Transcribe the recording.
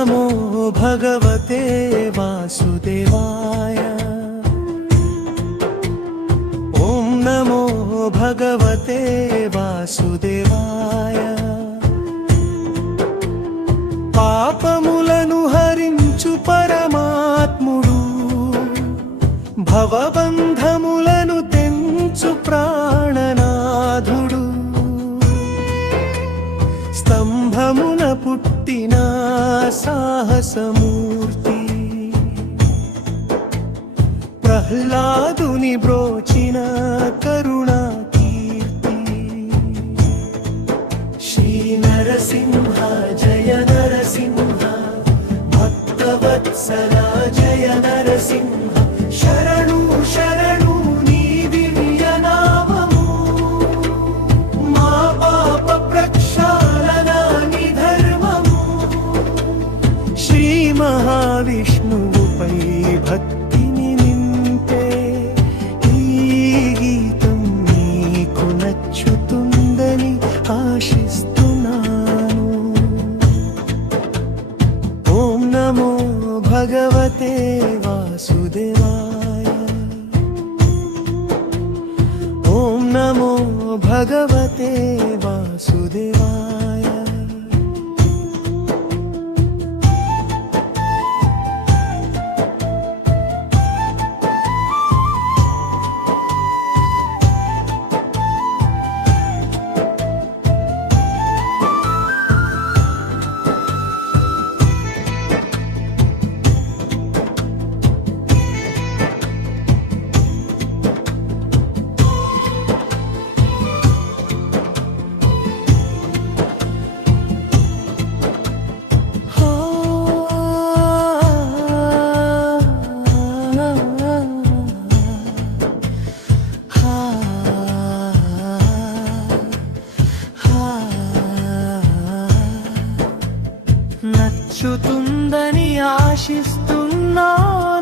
नमो भगवते वासुदेवाय। ॐ नमो भगवते वासुदेवाय। పాపములను హరించు పరమాత్ముడు, భవబంధములను తెంచు ప్రాణనాథుడు, స్తంభమున పుట్టిన సాహసమూర్తి, ప్రహ్లాదుని బ్రోచిన కరుణా కీర్తి, శ్రీ నరసింహ జయ నరసింహ, భక్తవత్సల జయ నరసింహ, శరణు శరణు నీ దివ్య నామము, మా పాప ప్రక్షాళన నిధర్మము, శ్రీ మహావిష్ణువుపై భక్తిని నింపే ఈ గీతం నీకు నచ్చుతుందని ఆశిస్తున్నాను। ఓం నమో భగవతే వాసుదేవాయ। ఓం నమో భగవతే వాసుదేవాయ। నచ్చుతుందని ఆశిస్తున్నాను।